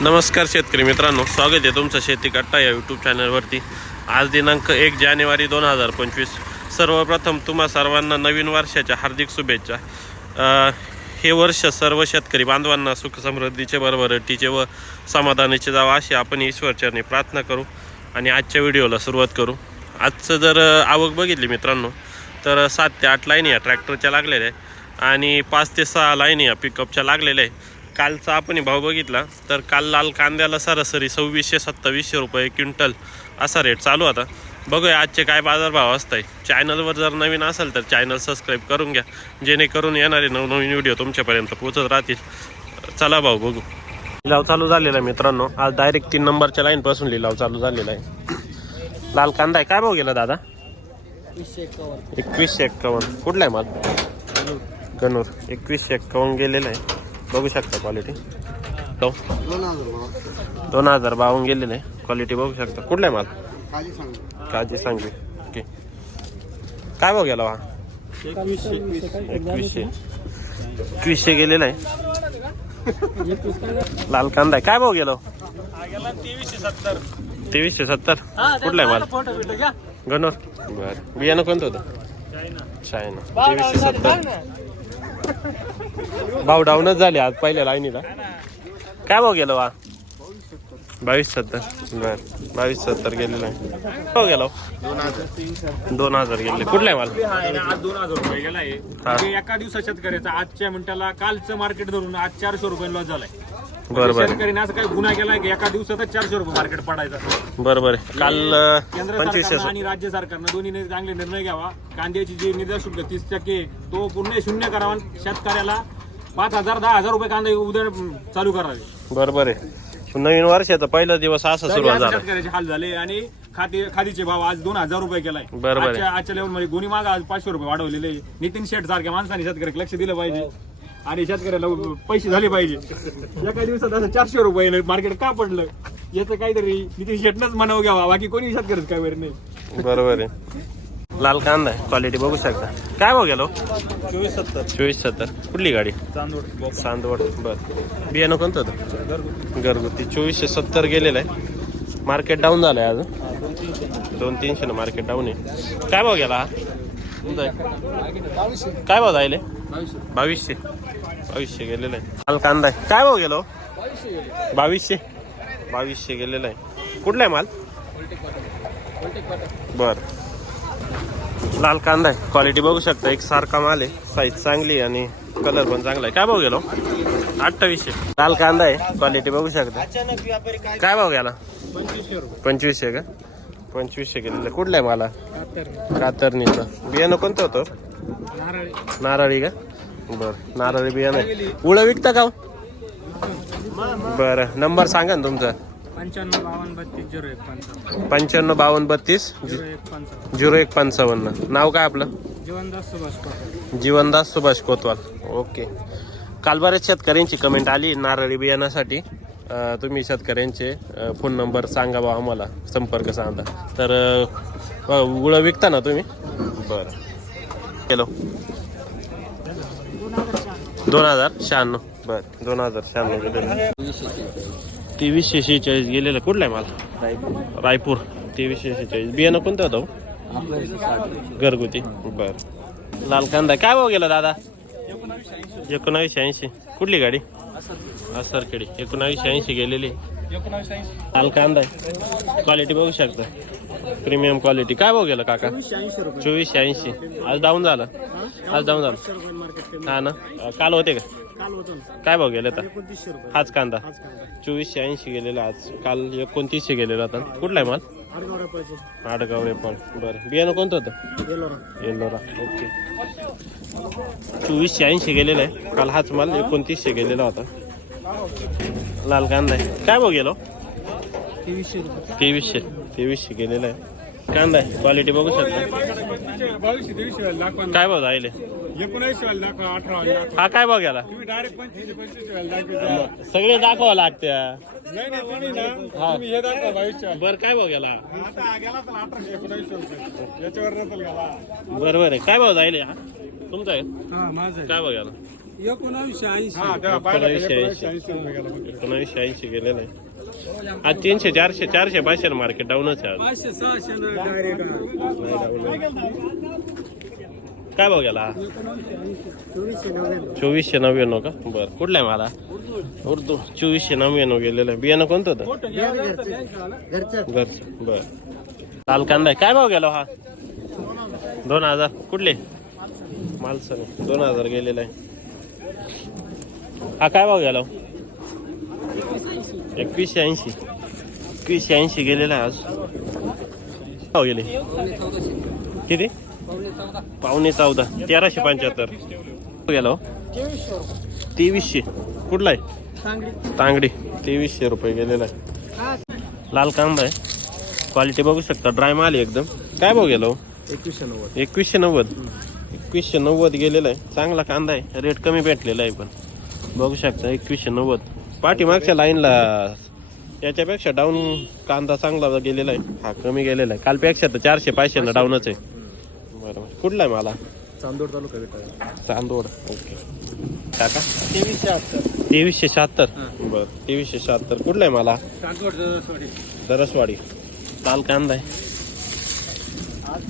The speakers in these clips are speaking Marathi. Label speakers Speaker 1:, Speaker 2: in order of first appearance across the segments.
Speaker 1: नमस्कार शेतकरी मित्रांनो स्वागत आहे तुमचं शेती कट्टा या यूट्यूब चॅनलवरती आज दिनांक एक जानेवारी दोन हजार पंचवीस. सर्वप्रथम तुम्हा सर्वांना नवीन वर्षाच्या हार्दिक शुभेच्छा. अ, हे वर्ष सर्व शेतकरी बांधवांना सुखसमृद्धीचे बरबरटीचे व समाधानाचे जावं अशी आपण ईश्वरचरणी प्रार्थना करू आणि आजच्या व्हिडिओला सुरुवात करू. आजचं जर अ, आवक बघितली मित्रांनो तर सात ते आठ लाईन या ट्रॅक्टरच्या लागलेल्या आहे आणि पाच ते सहा लाईन या पिकअपच्या लागलेल्या आहे कालचा आपण भाव बघितला तर काल लाल कांद्याला सरासरी सव्वीसशे सत्तावीसशे रुपये क्विंटल असा रेट चालू होता. बघूया आजचे काय बाजारभाव असत आहे चॅनलवर जर नवीन असेल तर चॅनल सबस्क्राईब करून घ्या. जेणेकरून येणारे नवनवीन व्हिडिओ तुमच्यापर्यंत पोहोचत राहतील. चला भाऊ बघू. लिलाव चालू झालेला आहे मित्रांनो. आज डायरेक्ट तीन नंबरच्या लाईनपासून लिलाव चालू झालेला आहे. लाल कांदा आहे. काय भाव गेला दादा? एकवीसशे एक्कावन्न कुठला आहे माल? गणूर. एकवीसशे एक्कावन्न गेलेला आहे. बघू शकता क्वालिटी तो? दोन हजार बावन्न गेलेले. आहे क्वालिटी बघू शकता. कुठला आहे माल? काळजी सांगली ओके. काय भाव गेला हा एकवीसशे. एकवीसशे. गेलेला आहे. लाल कांदा आहे. काय भाव गेलो? तेवीसशे सत्तर. कुठला आहे माल? गणोर. बर. बियाणं कोणतं होतं? चायना. तेवीसशे सत्तर. भाव डाऊनच झाले आज पहिल्या लाईनीला. काय भाव गेलो वा बावीस सत्तर. बर बावीस सत्तर गेलेला आहे. हो गेलो? दोन हजार गेले. कुठला आहे माल?
Speaker 2: आज दोन हजार रुपये गेला आहे
Speaker 1: हा.
Speaker 2: म्हणजे एका दिवसात शेतकऱ्याचा. आजच्या मिनिटाला कालचं मार्केट धरून आज चारशे रुपये लॉस झालाय.
Speaker 1: बरं बरं.
Speaker 2: शेतकऱ्याने असं काही गुन्हा केलाय की एका दिवसातच चारशे रुपये मार्केट पडायचं?
Speaker 1: बरं बरं. काल अं,
Speaker 2: केंद्र सरकारनं आणि राज्य सरकारनं दोन्ही चांगले निर्णय घ्यावा. कांद्याची जी निर्देश शुल्क तीस टक्के तो पूर्ण शून्य करावा आणि शेतकऱ्याला पाच हजार दहा हजार रुपये कांदे उद्या चालू करावे.
Speaker 1: बरोबर आहे नवीन वर्षाचा पहिला दिवस असा सुरुवात झाला.
Speaker 2: शेतकऱ्याचे हाल झाले आणि खाते खादीचे भाव आज दोन हजार रुपये केलाय.
Speaker 1: बरोबर आहे.
Speaker 2: आजच्या लेवलमध्ये गोणी माग आज पाचशे रुपये वाढवलेले. आहे. नितीन शेठ सारख्या माणसाने शेतकऱ्याकडे लक्ष दिलं पाहिजे. आणि शेतकऱ्याला पैसे झाले पाहिजे. एका दिवसात असं चारशे रुपये मार्केट का पडलं? याचं काहीतरी नितीन शेटनंच म्हणावं घ्यावा. बाकी कोणी शेतकऱ्याच काय वेळ नाही.
Speaker 1: बरोबर आहे. लाल कांदा आहे. क्वालिटी बघू शकता. काय भाव गेलो?
Speaker 2: चोवीस सत्तर.
Speaker 1: चोवीस सत्तर. कुठली गाडी?
Speaker 2: चांदोड
Speaker 1: चांदवड. बर. बियाणं कोणतं होतं? घरगुती. चोवीसशे सत्तर गेलेलं आहे. मार्केट डाऊन झालं आहे अजून दोन तीनशे. ना मार्केट डाऊन आहे. काय भाव गेला? काय भाव जायले बावीसशे. बावीसशे. गेलेलं आहे. लाल कांदा आहे. काय भाव गेलो? बावीसशे बावीसशे. गेलेलं आहे. कुठला आहे माल? बर. लाल कांदा आहे. क्वालिटी बघू शकता. एक सारखा माल आहे. साईज चांगली आहे आणि कलर पण चांगला आहे. काय भाव गेलो? अठ्ठावीसशे. लाल कांदा आहे. क्वालिटी बघू शकता. काय भाव गेला? पंचवीसशे का? पंचवीसशे गेलेलं कुठलं आहे मला? कातरणीचं. बियाणं कोणतं होतं? नारळी. का? बर नारळी बियाणं उळं विकता का हो? बरं नंबर सांगा ना तुमचा.
Speaker 2: पंच्याण्णव बावन्न बत्तीस झिरो एक पंचावन्न.
Speaker 1: पंच्याण्णव बावन्न बत्तीस
Speaker 2: झिरो एक पंचावन्न.
Speaker 1: झिरो एक पंचावन्न. नाव काय आपलं?
Speaker 2: जीवनदास सुभाष कोटे
Speaker 1: जीवनदास सुभाष कोतवाल. ओके. काल बऱ्याच शेतकऱ्यांची कमेंट आली नारळी बियाण्यासाठी अं, तुम्ही शेतकऱ्यांचे फोन नंबर सांगा बा आम्हाला संपर्क सांगा तर गुळं विकता ना तुम्ही? बरं. केलो. दोन हजार शहाण्णव. बरं दोन हजार शहाण्णव तेवीसशे शेहेचाळीस गेलेलं कुठलं आहे मला? रायपूर. तेवीसशे शेहेचाळीस. बियाणं कोणतं होतं? घरगुती. बर. लाल कांदा. काय भाव गेला दादा? एकोणावीसशे ऐंशी. कुठली गाडी? असरखेडी एकोणावीसशे ऐंशी गेलेली. लाल कांदा आहे. क्वालिटी बघू शकता. प्रीमियम क्वालिटी काय भाव गेला काका? चोवीसशे ऐंशी. आज डाऊन झालं. आज डाऊन झालं. हा ना? काल होते का? काय भाव गेले तर हाच कांदा. चोवीसशे ऐंशी गेलेला आज. काल एकोणतीसशे गेलेला होता कुठला आहे माल? आडगाव रेपण बरं. बियाणं कोणतं होतं? येल्लोरा ओके. चोवीसशे ऐंशी गेलेला आहे. काल हाच माल एकोणतीसशे गेलेला होता. लाल कांदा आहे. काय भाव गेलो? तेवीसशे तेवीसशे. गेलेला आहे. कांदा आहे. क्वालिटी बघू शकता.
Speaker 2: तेवीसशे
Speaker 1: काय भाव जायले
Speaker 2: एकोणऐंशी वेळेला दाखवा अठरा वेळेला दाखवा.
Speaker 1: हा काय भाव गेला
Speaker 2: तुम्ही डायरेक्ट पंचवीस पंचवीस वेळेला दाखवा
Speaker 1: सगळे दाखवा लागत्या.
Speaker 2: नाही नाही तुम्ही ना. तुम्ही हे दाखवा बावीसच्या
Speaker 1: बर काय गेला
Speaker 2: आता गेला असेल अठराशे एकोणऐंशी रुपये. याच्यावर नसेल गेला.
Speaker 1: बरोबर आहे काय भाव जायले हा तुमचा आहे?
Speaker 2: हा माझं
Speaker 1: काय भाव गेला
Speaker 3: एकोणावीसशे ऐंशी.
Speaker 2: हा तेव्हा पाहिलं का?
Speaker 1: एकोणावीसशे
Speaker 2: एकोणावीसशे ऐंशी रुपये गेला.
Speaker 1: एकोणावीसशे ऐंशी गेलेलं आहे आज तीनशे चारशे चारशे पाचशे मार्केट डाऊनच आहे आज.
Speaker 3: पाचशे सहाशे डायरेक्ट.
Speaker 1: काय भाव गेला? हा?
Speaker 3: चोवीसशे नव्याण्णव
Speaker 1: का? बरं. कुठला आहे मला उर्दू. चोवीसशे नव्याण्णव गेलेलं आहे. बियाणं कोणतं होतं?
Speaker 3: घरचं
Speaker 1: घरचं. बरं. लाल कांदा आहे. काय भाव गेला हा? दोन हजार. कुठले? मालसने दोन हजार गेलेला आहे. हा काय भाव गेला? एकवीसशे ऐंशी. एकवीसशे ऐंशी गेलेला आहे आज भाव गेले? किती? पावणे चौदा. तेराशे पंच्याहत्तर. गेलो. हो? तेवीसशे. कुठला आहे? तांगडी. तेवीसशे रुपये गेलेला आहे. लाल कांदा आहे. क्वालिटी बघू शकता. ड्राय माल आहे एकदम. काय भाऊ गेलो?
Speaker 3: एकवीसशे नव्वद.
Speaker 1: एकवीसशे नव्वद एकवीसशे नव्वद गेलेला आहे. चांगला कांदा आहे. रेट कमी भेटलेला आहे पण. बघू शकता एकवीसशे नव्वद. पाठीमागच्या लाईनला याच्यापेक्षा डाऊन कांदा चांगला गेलेला आहे. हा कमी गेलेला आहे. कालपेक्षा तर चारशे पाचशे डाऊनच आहे. बरोबर कुठला आहे मला?
Speaker 3: चांदोड तालुका बेटा
Speaker 1: चांदोड ओके. काका?
Speaker 3: तेवीसशे अठ्ठ्याहत्तर.
Speaker 1: तेवीसशे शहात्तर? बरं तेवीसशे शहात्तर. कुठला आहे मला?
Speaker 3: चांदोड सॉरी
Speaker 1: सरसवाडी लाल कांदा आहे.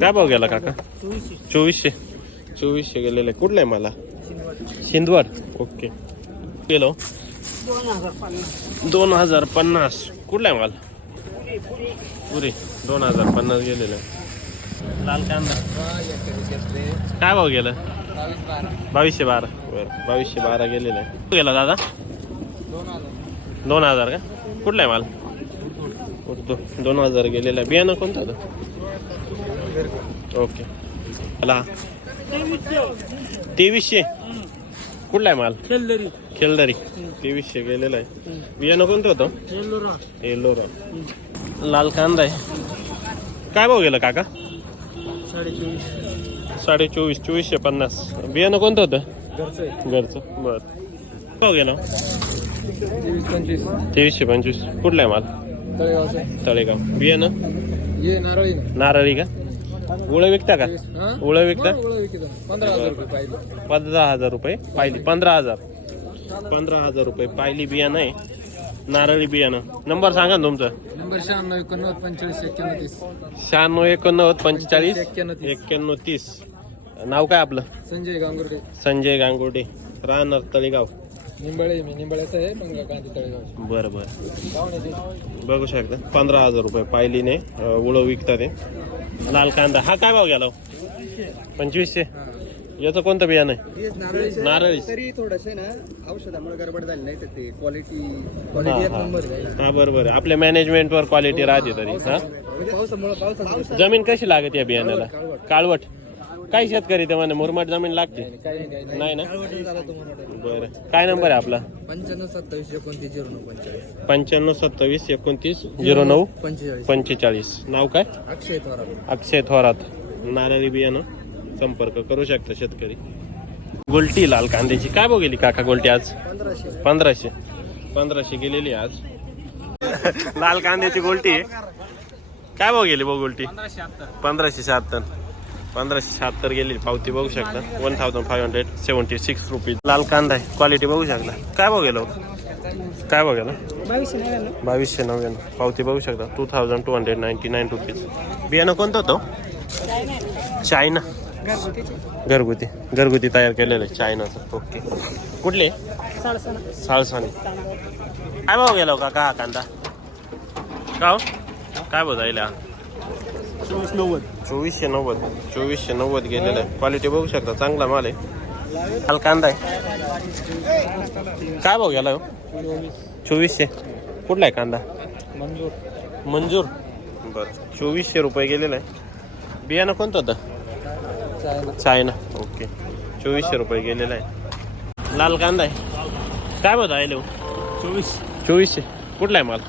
Speaker 1: काय भाव गेला काका?
Speaker 3: चोवीसशे.
Speaker 1: चोवीसशे गेलेले. कुठलं आहे मला? शिंदवड. ओके. गेलो.
Speaker 3: दोन हजार पन्नास.
Speaker 1: दोन हजार पन्नास कुठला आहे माल? पुरे. दोन हजार पन्नास गेलेलं. आहे. लाल कांदा. काय भाव गेलं? बावीसशे बारा. बरं बावीसशे बारा गेलेलं आहे. गेला दादा? दोन हजार का? कुठला आहे माल? उर्दू. दोन हजार गेलेला आहे. बियाणं कोणतं होतं ओके. मला तेवीसशे. कुठला आहे माल?
Speaker 3: खेलदरी.
Speaker 1: खेलदारी. तेवीसशे गेलेला आहे. बियाणं कोणतं होतं?
Speaker 3: एलोरा.
Speaker 1: येलोरा लाल कांदा आहे. काय भाव गेला काका?
Speaker 3: साडे चोवीस
Speaker 1: चोवीसशे पन्नास. बियाणं कोणतं होतं?
Speaker 3: घरचं
Speaker 1: बर. भाव गेला
Speaker 3: तेवीस पंचवीस.
Speaker 1: तेवीसशे पंचवीस. कुठला आहे माल. तळेगाव. बियाणं?
Speaker 3: नारळी ना.
Speaker 1: नारळी का? उळं विकता का?
Speaker 3: हा?
Speaker 1: उळं विकता?
Speaker 3: पंधरा हजार रुपये
Speaker 1: पाहिली. पंधरा हजार. पंधरा हजार रुपये पाहिली बियाणं आहे. नारळी बियाणं. नंबर सांगा ना तुमचा.
Speaker 3: नंबर शहाण्णव एकोणनव्वद पंचेचाळीस एक्क्याण्णव तीस.
Speaker 1: शहाण्णव एकोणनव्वद पंचेचाळीस
Speaker 3: एक्क्याण्णव तीस.
Speaker 1: एक्क्याण्णव तीस. नाव काय आपलं?
Speaker 3: संजय गांगुर्डे.
Speaker 1: संजय गांगोडे राहणार तळेगाव.
Speaker 3: निंबाळे मी निंबाळ्याचं आहे कांती तळेगाव.
Speaker 1: बरं बरं. बघू शकता. पंधरा हजार रुपये पायलीने उळं विकतात ते लाल कांदा. हा काय भाव गेला हो? पंचवीसशे? याचं कोणतं बियाणं आहे?
Speaker 3: नारळी तरी थोडस ना औषधामुळे गडबड झाली नाही तर ते क्वालिटी
Speaker 1: हा,
Speaker 3: क्वालिटी एक
Speaker 1: हा.
Speaker 3: नंबर आहे.
Speaker 1: हा बरोबर आहे. आपल्या मॅनेजमेंटवर क्वालिटी राहते तरी हा?
Speaker 3: पावसामुळे पावसामुळे
Speaker 1: जमीन कशी लागते या बियाण्याला? काळवट काही शेतकरी ते म्हणे मुरमाड जमीन लागते?
Speaker 3: नाही
Speaker 1: ना? बरं. काय नंबर आहे आपला?
Speaker 3: पंच्याण्णव सत्तावीस एकोणतीस झिरो नऊ पंचेचाळीस.
Speaker 1: पंच्याण्णव सत्तावीस एकोणतीस झिरो नऊ
Speaker 3: पंचेचाळीस.
Speaker 1: पंचेचाळीस. नाव काय?
Speaker 3: अक्षय थोरात.
Speaker 1: अक्षय थोरात. नारळी बियाणं. संपर्क करू शकता शेतकरी. गोलटी लाल कांद्याची. काय गेली काका गोलटी आज?
Speaker 3: पंधराशे.
Speaker 1: पंधराशे. गेलेली आज. लाल कांद्याची गोलटी. आहे. काय भाव गेली भाऊ गोलटी? पंधराशे शहात्तर. पंधराशे शहात्तर गेली पावती बघू शकता. One thousand five hundred seventy six rupees लाल कांदा आहे. क्वालिटी बघू शकता. काय भाव गेलो काय भाव गेला?
Speaker 3: बावीसशे नव्याण्णव.
Speaker 1: पावती बघू शकता. Two thousand two hundred ninety nine rupees बियाणं कोणतं होतं? चायना घरगुती. घरगुती तयार केलेलं आहे चायनाचं. ओके. कुठले? साळसाने काय भाव गेला हो काका हा कांदा? का हो? काय भाव जायला
Speaker 3: चोवीस नव्वद.
Speaker 1: चोवीसशे नव्वद. चोवीसशे नव्वद गेलेला आहे. क्वालिटी बघू शकता चांगला माल आहे. काल कांदा आहे. काय भाव गेला हो? चोवीसशे. कुठला आहे कांदा?
Speaker 3: मंजूर.
Speaker 1: मंजूर. बरं. चोवीसशे रुपये गेलेलं आहे. बियाणं कोणतं होतं? चायना. ओके. चोवीसशे रुपये गेलेलं आहे. लाल कांदा आहे. काय बघा आहे
Speaker 3: चोवीस.
Speaker 1: चोवीसशे. कुठला आहे माल?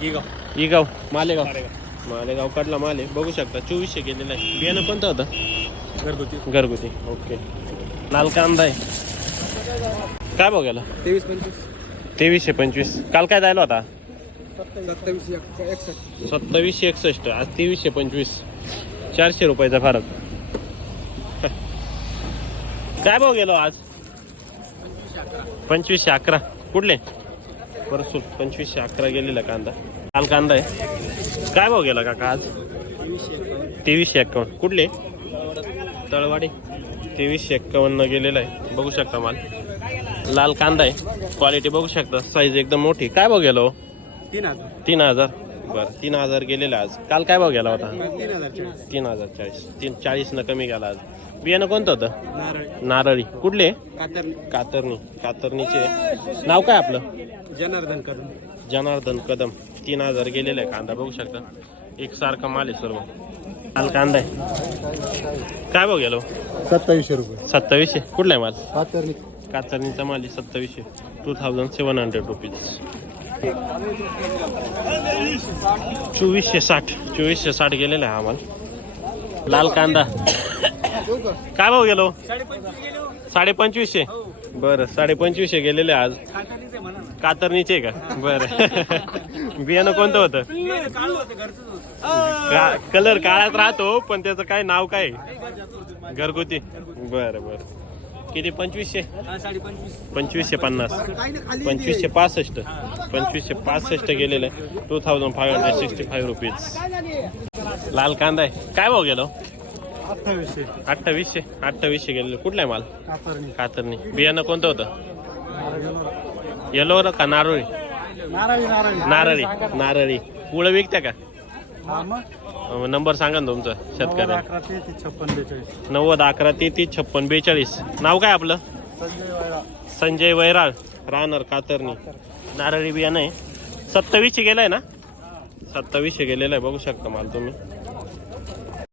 Speaker 3: गिगाव
Speaker 1: इगाव मालेगाव. मालेगाव. कडला माल आहे. बघू शकता चोवीसशे गेलेलं आहे. बियाणं कोणतं होतं?
Speaker 3: घरगुती.
Speaker 1: घरगुती. ओके. लाल कांदा आहे. काय बघायला?
Speaker 3: तेवीस पंचवीस.
Speaker 1: तेवीसशे पंचवीस. काल काय जायला होता? सत्तावीसशे एकसष्ट. आज तेवीसशे पंचवीस. चारशे रुपयाचा फरक. काय भाव गेलो आज? पंचवीसशे अकरा. कुठले? परसू. पंचवीसशे अकरा गेलेला कांदा. काल कांदा आहे. काय भाव गेला काका आज? तेवीसशे एक्कावन्न कुठले? तळवाडी. तेवीसशे एक्कावन्न गेलेला आहे. बघू शकता माल. लाल कांदा आहे. क्वालिटी बघू शकता. साईज एकदम मोठी. काय भाव गेला?
Speaker 3: तीन हजार.
Speaker 1: तीन हजार. बरं तीन हजार गेलेला आज. काल काय भाव गेला होता?
Speaker 3: तीन हजार चाळीस.
Speaker 1: तीन चाळीस. चाळीसनं कमी गेला आज. बियाणं कोणतं होतं?
Speaker 3: नारळ.
Speaker 1: नारळी. कुठले?
Speaker 3: कातर
Speaker 1: कातरणी. कातरणीचे. नाव काय आपलं?
Speaker 3: जनार्दन करून
Speaker 1: जनार्दन कदम. तीन हजार गेलेला आहे कांदा. बघू शकता. एक सारखा माल आहे सर्व. काल कांदा आहे. काय भाव गेलो?
Speaker 3: सत्तावीसशे रुपये.
Speaker 1: सत्तावीसशे. कुठला आहे माल?
Speaker 3: कातर
Speaker 1: कातरणीचा माल आहे सत्तावीसशे. Two thousand seven hundred rupees चोवीसशे साठ चोवीसशे साठ गेलेला आहे आम्हाला. लाल कांदा. काय भाऊ गेलो? साडे पंचवीसशे बरं साडे पंचवीसशे गेलेले आज. कातरणीचे का? बरं. बियाणं कोणतं होतं? का कलर काळात राहतो पण त्याचं काय नाव काय? घरगुती. बरं बरं. किती? पंचवीसशे? पंचवीसशे पन्नास. पंचवीसशे पासष्ट. पंचवीसशे पासष्ट गेलेलं आहे. Two thousand five hundred sixty five rupees लाल कांदा आहे. काय भाव गेलो?
Speaker 3: अठ्ठावीसशे.
Speaker 1: अठ्ठावीसशे? अठ्ठावीसशे गेलेलं. कुठला आहे माल?
Speaker 3: कातरणी.
Speaker 1: बियाणं कोणतं होतं? येलो का नारळी?
Speaker 3: नारळी नारळी.
Speaker 1: नारळी. पुळं विकत्या का? नंबर सांगा ना तुमचं शेतकऱ्या
Speaker 3: अकरा तेहतीस छप्पन बेचाळीस.
Speaker 1: नव्वद अकरा तेहतीस छप्पन बेचाळीस. नाव काय आपलं?
Speaker 3: संजय वायरा
Speaker 1: संजय वैराळ. राहणार कातरणी. नारळी बियाणं आहे. सत्तावीसशे गेलाय ना? सत्तावीसशे गेलेला आहे. बघू शकता माल तुम्ही.